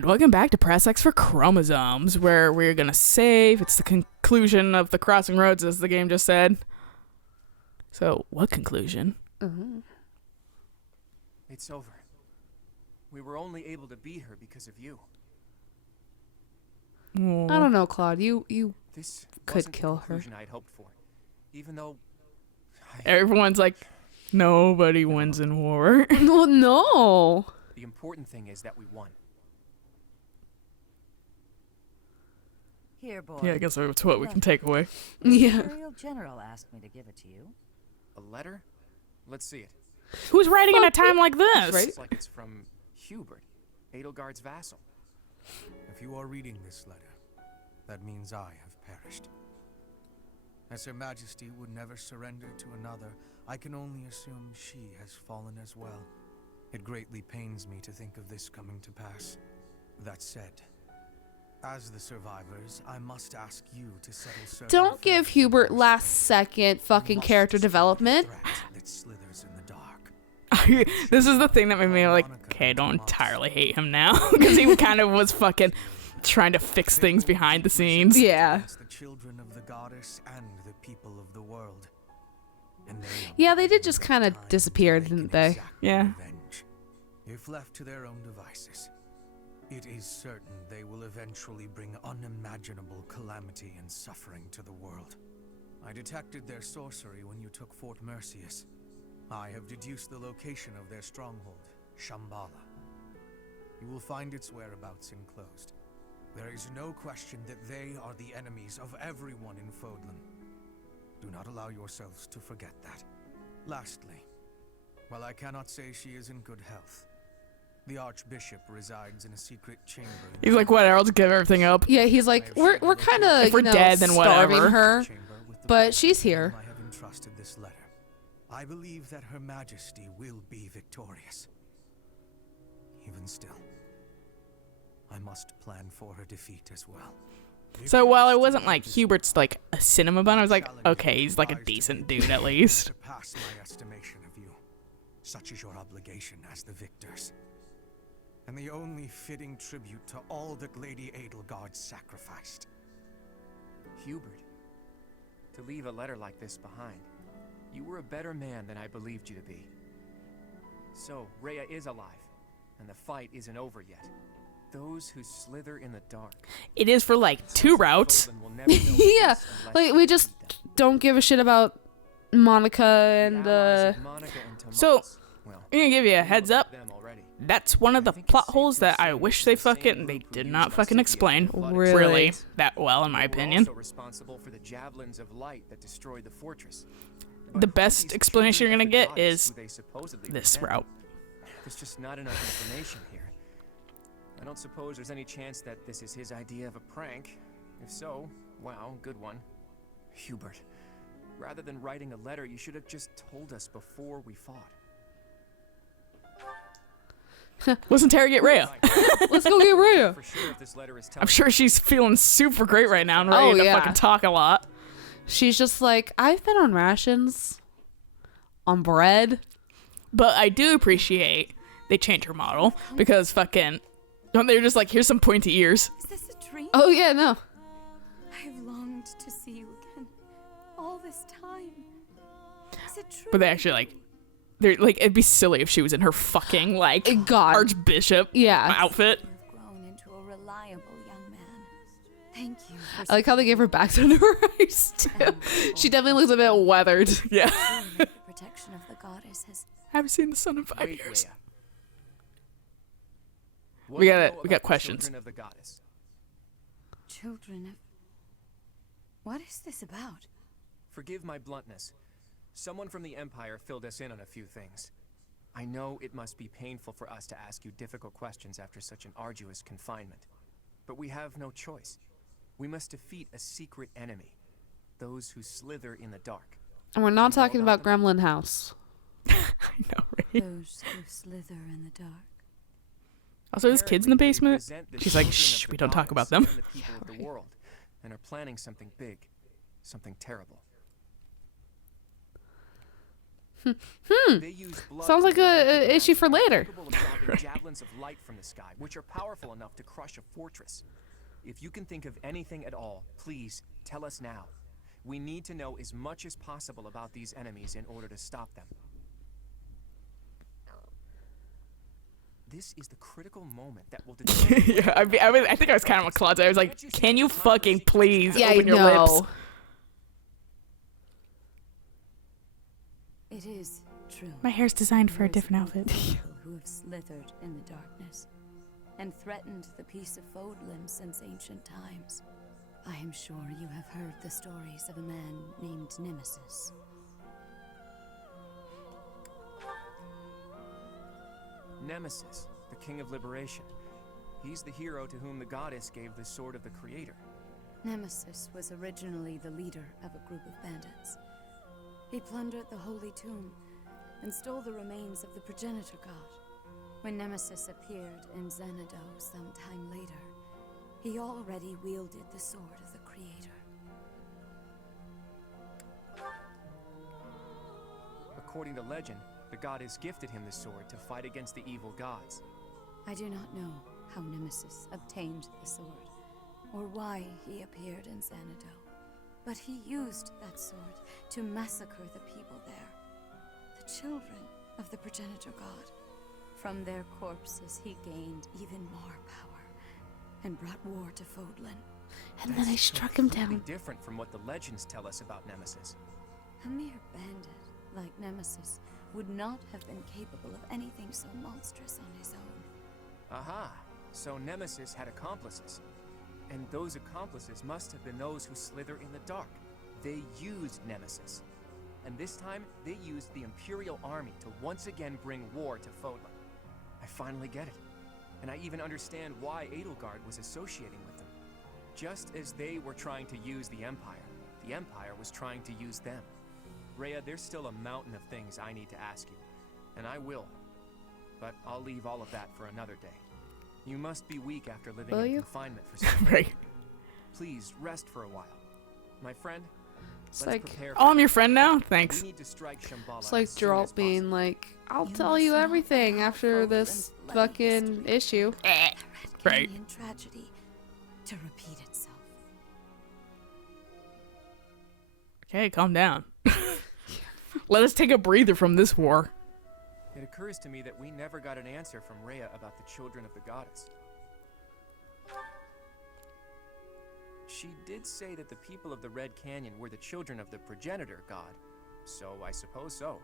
And welcome back to Press X for Chromosomes, where we're gonna save. It's the conclusion of the Crossing Roads, as the game just said. So, what conclusion? It's over. We were only able to beat her because of you. I don't know, Claude. You This could wasn't kill the her. conclusion I'd hoped for, even though Everyone's like, nobody wins in war. Well, no. the important thing is that we won. Here, boy. Yeah, I guess that's what we can take away. The Yeah. Imperial General asked me to give it to you. A letter? Let's see it. Who's writing in a time like this? Right? It's like it's from Hubert, Edelgard's vassal. If you are reading this letter, that means I have perished. As Her Majesty would never surrender to another, I can only assume she has fallen as well. It greatly pains me to think of this coming to pass. That said, as the survivors, I must ask you to settle certain Don't give affairs Hubert in last your second state. fucking You must character destroy the development. threat that slithers in the dark. This is the thing that made me like, okay, I don't entirely hate him now. Because he kind of was fucking trying to fix things behind the scenes. Yeah. Against the children of the goddess and the people of the world. And Yeah, they did will just have kinda time to disappear, make didn't an they? exact Yeah. revenge. If left to their own devices, it is certain they will eventually bring unimaginable calamity and suffering to the world. I detected their sorcery when you took Fort Mercius. I have deduced the location of their stronghold, Shambhala. You will find its whereabouts enclosed. There is no question that they are the enemies of everyone in Fodlan. Do not allow yourselves to forget that. Lastly, while I cannot say she is in good health, the Archbishop resides in a secret chamber. He's like, whatever, I'll just give everything up. Yeah, he's like, we're kind of If we're dead, then starving whatever. her. chamber with the but person she's to whom here. I have entrusted this letter. I believe that Her Majesty will be victorious. Even still, I must plan for her defeat as well. So while it wasn't like Hubert's like a cinema bun, I was like, okay, he's like a decent dude at least. Surpass my estimation of you. Such is your obligation as the victors. And the only fitting tribute to all that Lady Edelgard sacrificed. Hubert, to leave a letter like this behind. You were a better man than I believed you to be. So, Rhea is alive, and the fight isn't over yet. Those who slither in the dark. It is for like 2 routes. Fodlan will never know Yeah, peace unless like you we just feed them. don't give a shit about Monica and The allies of Monica and Tomas, So, well, I'm gonna give you a we heads know up. them already. That's one of the I think plot it's safe holes to that I assume wish it's they the same fucking they group who did used not fucking Vestigia explain. to flood Really? Really, that well, in my They were opinion. also responsible for the javelins of light that destroyed the fortress. The But who best these explanation you're children gonna of the get goddess is who they supposedly this represent? route. There's just not enough information here. I don't suppose there's any chance that this is his idea of a prank. If so, wow, good one. Hubert, rather than writing a letter, you should have just told us before we fought. Let's interrogate Rhea. Let's go get Rhea. For sure, if this letter is telling I'm sure she's feeling super great right now and ready Oh, to yeah. fucking talk a lot. She's just like, I've been on rations, on bread. But I do appreciate they changed her model because fucking they're just like, here's some pointy ears. Is this a dream? Oh yeah, no. I've longed to see you again all this time. Is it true? But they actually like they're like it'd be silly if she was in her fucking like God. archbishop Yeah. outfit. You've grown into a reliable young man. Thank you. For I like how they gave her bags under her eyes too. She definitely looks a bit weathered. Yeah. ensuring that the protection of the goddess has. Haven't seen the sun in 5 Wait, years. Rhea. What We do you got- know we about got the questions. children of the goddess? Children of. What is this about? Forgive my bluntness. Someone from the Empire filled us in on a few things. I know it must be painful for us to ask you difficult questions after such an arduous confinement. But we have no choice. We must defeat a secret enemy. Those who slither in the dark. And we're not talking about Gremlin House. I know, right? Those who slither in the dark. Also, there's kids in the Apparently, they basement. resent the She's like, children of shh, the we don't talk goddess about them. and the people of the world, and are planning something big, something terrible. They use blood Sounds like to a protect issue for magic, later. capable of dropping javelins of light from the sky, which are powerful enough to crush a fortress. If you can think of anything at all, please tell us now. We need to know as much as possible about these enemies in order to stop them. This is the critical moment that will determine. Yeah, I think I was kind of a Claude. I was like, can you fucking please Yeah, open I your know. lips? It is true. My hair's designed for a There is different evil outfit. people who have slithered in the darkness and threatened the peace of Fodlim since ancient times. I am sure you have heard the stories of a man named Nemesis. Nemesis, the king of liberation. He's the hero to whom the goddess gave the sword of the creator. Nemesis was originally the leader of a group of bandits. He plundered the holy tomb and stole the remains of the progenitor god. When Nemesis appeared in Xanadu some time later, he already wielded the sword of the creator. According to legend, the goddess gifted him the sword to fight against the evil gods. I do not know how Nemesis obtained the sword, or why he appeared in Xanadu, but he used that sword to massacre the people there, the children of the progenitor god. From their corpses he gained even more power, and brought war to Fodlan. And then I struck him Completely down. different from what the legends tell us about Nemesis. A mere bandit like Nemesis would not have been capable of anything so monstrous on his own. Aha! So Nemesis had accomplices. And those accomplices must have been those who slither in the dark. They used Nemesis. And this time, they used the Imperial Army to once again bring war to Fodlan. I finally get it. And I even understand why Edelgard was associating with them. Just as they were trying to use the Empire was trying to use them. Rhea, there's still a mountain of things I need to ask you. And I will. But I'll leave all of that for another day. You must be weak after living Will in you? confinement for so long. Right. Please rest for a while. My friend, It's let's like, prepare Oh, for I'm your friend now? we Thanks. need to strike Shambhala it's like as soon as Geralt being possible. like, I'll You tell must you not everything allow after Fodlan's this bloody fucking history, issue. the Red Right. Canyon tragedy, to repeat itself. Okay, calm down. Let us take a breather from this war. It occurs to me that we never got an answer from Rhea about the children of the goddess. She did say that the people of the Red Canyon were the children of the progenitor god, so I suppose so.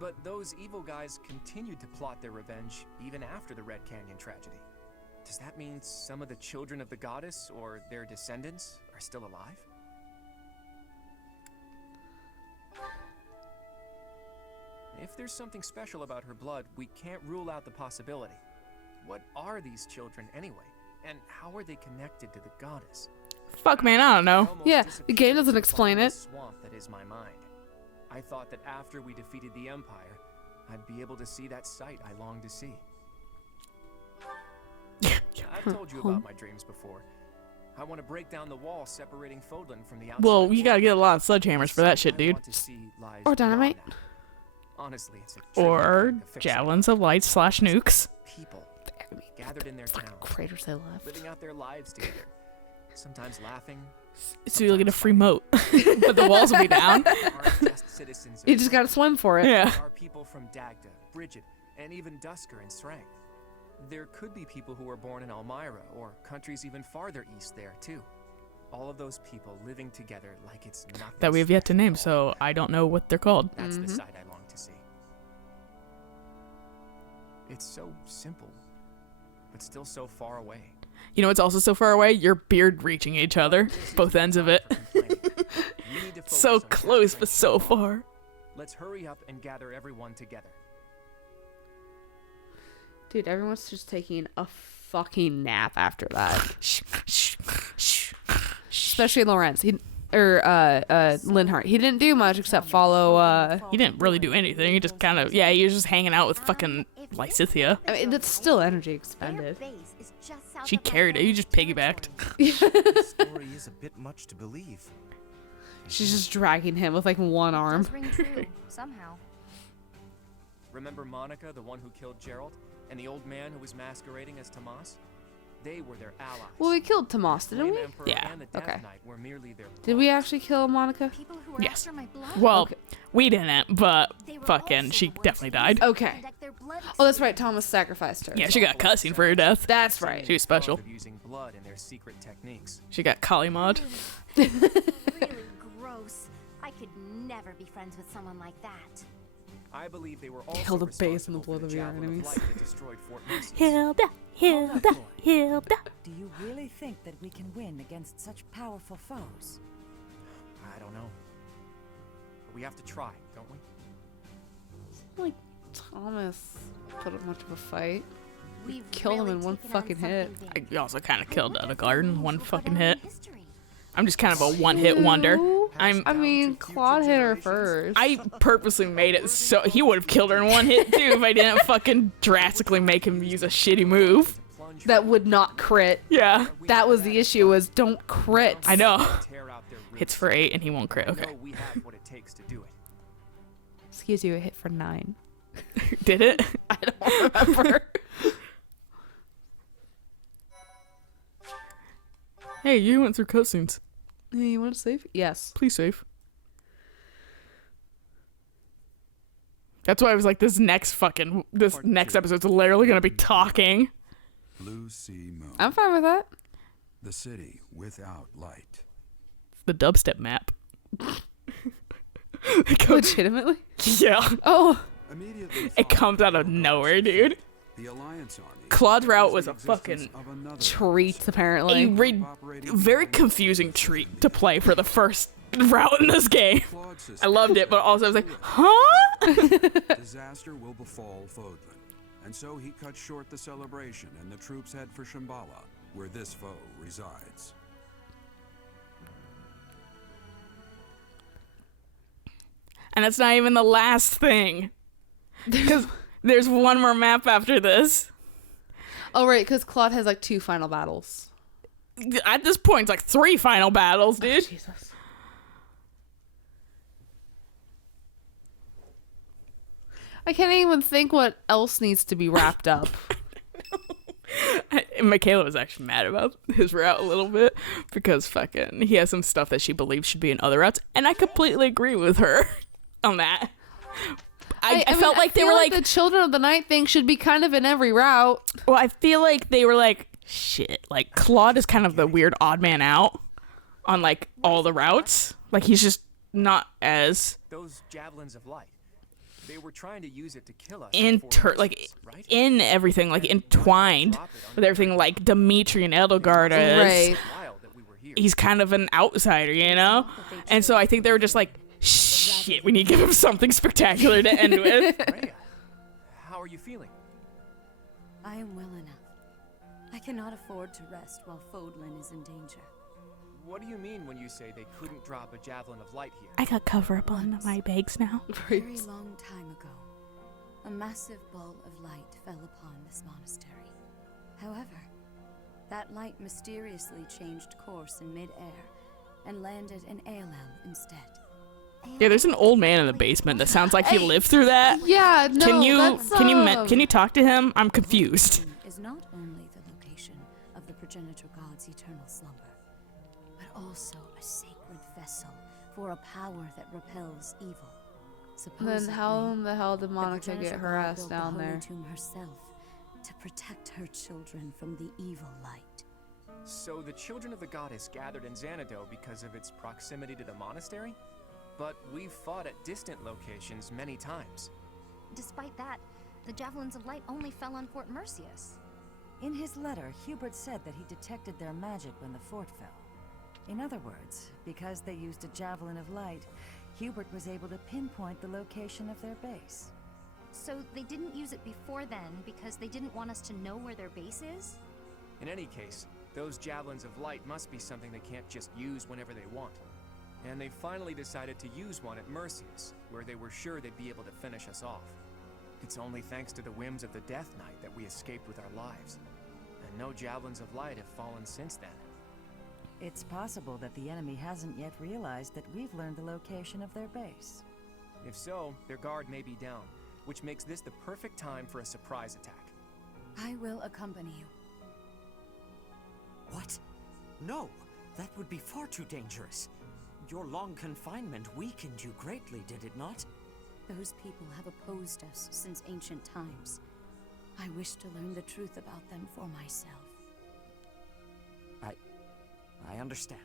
But those evil guys continued to plot their revenge even after the Red Canyon tragedy. Does that mean some of the children of the goddess, or their descendants, are still alive? If there's something special about her blood, we can't rule out the possibility. What are these children anyway? And how are they connected to the goddess? Fuck, man, I don't know. Almost Yeah, the disappeared game doesn't into explain the it. swamp that is my mind. I thought that after we defeated the Empire, I'd be able to see that sight I long to see. I've told you about my dreams before. I want to break down the wall separating Fodlan from the outside. Well, you gotta get a lot of sledgehammers for that Something shit, I dude. want to see lies Or beyond dynamite. that. Honestly, it's a trivial Or thing to fix. javelins of light / nukes. People I mean, gathered in their fucking towns, craters they left. living out their lives together. Sometimes laughing. So you'll get a free moat. But the walls will be down. Aren't just citizens of You just gotta swim for it. Yeah. There are people from Dagda, Bridget, and even Dusker and Srank. There could be people who were born in Elmira, or countries even farther east there, too. All of those people living together like it's nothing That we have yet to special name, at all. so I don't know what they're called. That's the Mhm. sight I long to see. It's so simple, but still so far away. You know what's also so far away? Your beard reaching each other. This is Both no ends of time it. for complaining. We need to So focus on close, capturing but so Shambhala. far. Let's hurry up and gather everyone together. Dude, everyone's just taking a fucking nap after that. Especially Lorenz. Linhart. He didn't do much except follow, He didn't really do anything. He just kind of, yeah, he was just hanging out with fucking Lysithia. I mean, that's still energy expended. She carried it. You just piggybacked. This story is a bit much to believe. She's just dragging him with like one arm. Does ring true, somehow. Remember Monica, the one who killed Gerald, and the old man who was masquerading as Tomas? They were their allies. Well, we killed Tomas, The didn't Flame we? Emperor Yeah. and the Death Okay. Knight were merely their Did we pawns. actually kill Monica? People who were Yes. after my blood? Well, Okay. we didn't, but They were fucking, also she the worst definitely died. beasts Okay. and let their blood Oh, that's right. exude. Thomas sacrificed her. Yeah, she got cussing for her death. That's right. She was special. Of using blood in their secret techniques. She got Kali mod. Really gross. I could never be friends with someone like that. I believe they were also Kill the base in the responsible for blood of your Javelin enemies. Light that destroyed Fort Mercy. Hilda, Hilda, Hilda. Do you really think that we can win against such powerful foes? I don't know. But we have to try, don't we? Like, Thomas put up much of a fight. We've killed him really in one taken on fucking something hit. big. You also kind of I killed wonder the if garden, moves one will go fucking down in hit. history. I'm just kind of a one-hit wonder. Ooh. I'm. I mean, Down to future Claude hit her generations. first. I purposely made it so he would have killed her in one hit too if I didn't fucking drastically make him use a shitty move. Plunge That would not crit. Yeah, That was the issue, was don't crit. I know. tear out their Hits roots. for 8 and he won't crit. I Okay, know we have what it takes to do it. Excuse you, a hit for 9. did it? I don't remember. Hey, you went through cutscenes. Hey, you want to save? Yes. Please save. That's why I was like, this next episode's literally gonna be talking. Blue Sea Moon. I'm fine with that. The city without light. The dubstep map. It comes- Legitimately? yeah, Oh. Immediately it comes out of nowhere, dude. the Alliance Army. Claude's route was the a fucking existence of another Treat, A apparently. very confusing treat to play for the first route in this game. Claude I system. loved it, but also I was like, huh? Disaster will befall Fodlan, and so he cut short the celebration, and the troops head for Shambhala, where this foe resides. And that's not even the last thing. Because there's one more map after this. Oh, right, because Claude has like 2 final battles. At this point, it's like 3 final battles, dude. Jesus. I can't even think what else needs to be wrapped up. And Michaela was actually mad about his route a little bit because fucking he has some stuff that she believes should be in other routes, and I completely agree with her on that. I mean, felt like they feel were like, the Children of the Night thing should be kind of in every route. well, I feel like they were like, shit, like Claude is kind of the weird odd man out on like all the routes. Like he's just not as Those javelins of light. They were trying to use it to kill us. before right? in everything, like entwined with everything like Dimitri and Edelgard is. Right. Wild that we were here. He's kind of an outsider, you know? And so I think they were just like, shit, we need to give him something spectacular to end with. Rhea, how are you feeling? I am well enough. I cannot afford to rest while Fodlan is in danger. What do you mean when you say they couldn't drop a javelin of light here? I got cover up on my bags now. A very long time ago, a massive ball of light fell upon this monastery. However, that light mysteriously changed course in mid-air and landed in Aelel instead. Yeah, there's an old man in the basement that sounds like he lived through that. Yeah, no, that's, Can you talk to him? I'm confused. Is not only the location of the progenitor god's eternal slumber, but also a sacred vessel for a power that repels evil. Then how in the hell did the Monica progenitor get her god ass built down the there? holy tomb herself to protect her children from the evil light. So the children of the goddess gathered in Xanadu because of its proximity to the monastery? But we've fought at distant locations many times. Despite that, the javelins of light only fell on Fort Mercius. In his letter, Hubert said that he detected their magic when the fort fell. In other words, because they used a javelin of light, Hubert was able to pinpoint the location of their base. So they didn't use it before then because they didn't want us to know where their base is? In any case, those javelins of light must be something they can't just use whenever they want. And they finally decided to use one at Mercius, where they were sure they'd be able to finish us off. It's only thanks to the whims of the Death Knight that we escaped with our lives. And no javelins of light have fallen since then. It's possible that the enemy hasn't yet realized that we've learned the location of their base. If so, their guard may be down, which makes this the perfect time for a surprise attack. I will accompany you. What? No, that would be far too dangerous. Your long confinement weakened you greatly, did it not? Those people have opposed us since ancient times. I wish to learn the truth about them for myself. I understand.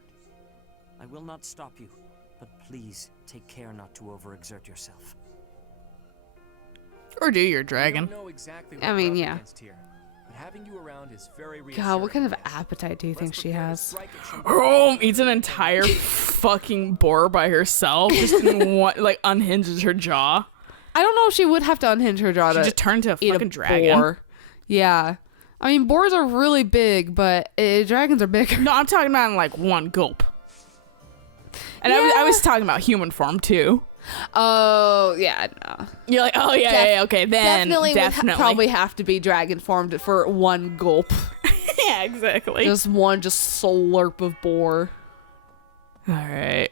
I will not stop you, but please take care not to overexert yourself. Or do your dragon. We don't know exactly what I mean, we're up yeah. against here, but having you around is very God, what kind of reassuring. appetite do you think Let's she prepare to has? strike at Shambhala. Oh, eats an entire fucking boar by herself. Just in one, like unhinges her jaw. I don't know if she would have to unhinge her jaw She to just turned into a eat fucking a dragon. boar. Yeah. I mean, boars are really big, but dragons are bigger. No, I'm talking about in like one gulp. And I was talking about human form too. Oh, yeah, no. You're like, oh yeah, okay, then Definitely, definitely. would probably have to be dragon formed for one gulp. Yeah, exactly. Just one slurp of boar. All right.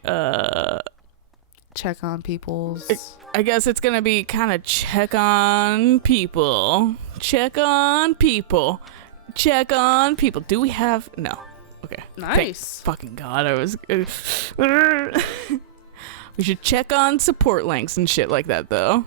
Check on people's. I guess it's gonna be kind of check on people. Check on people. Check on people. Do we have no? Okay. Nice. Thank fucking God, I was. We should check on support links and shit like that, though.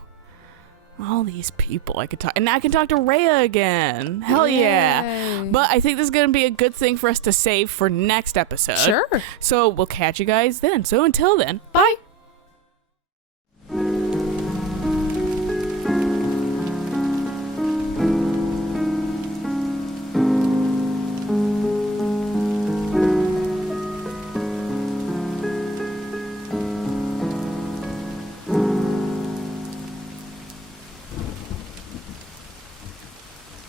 All these people I could talk, and I can talk to Rhea again. Hell yeah! Yay. But I think this is gonna be a good thing for us to save for next episode. Sure. So we'll catch you guys then. So until then, bye.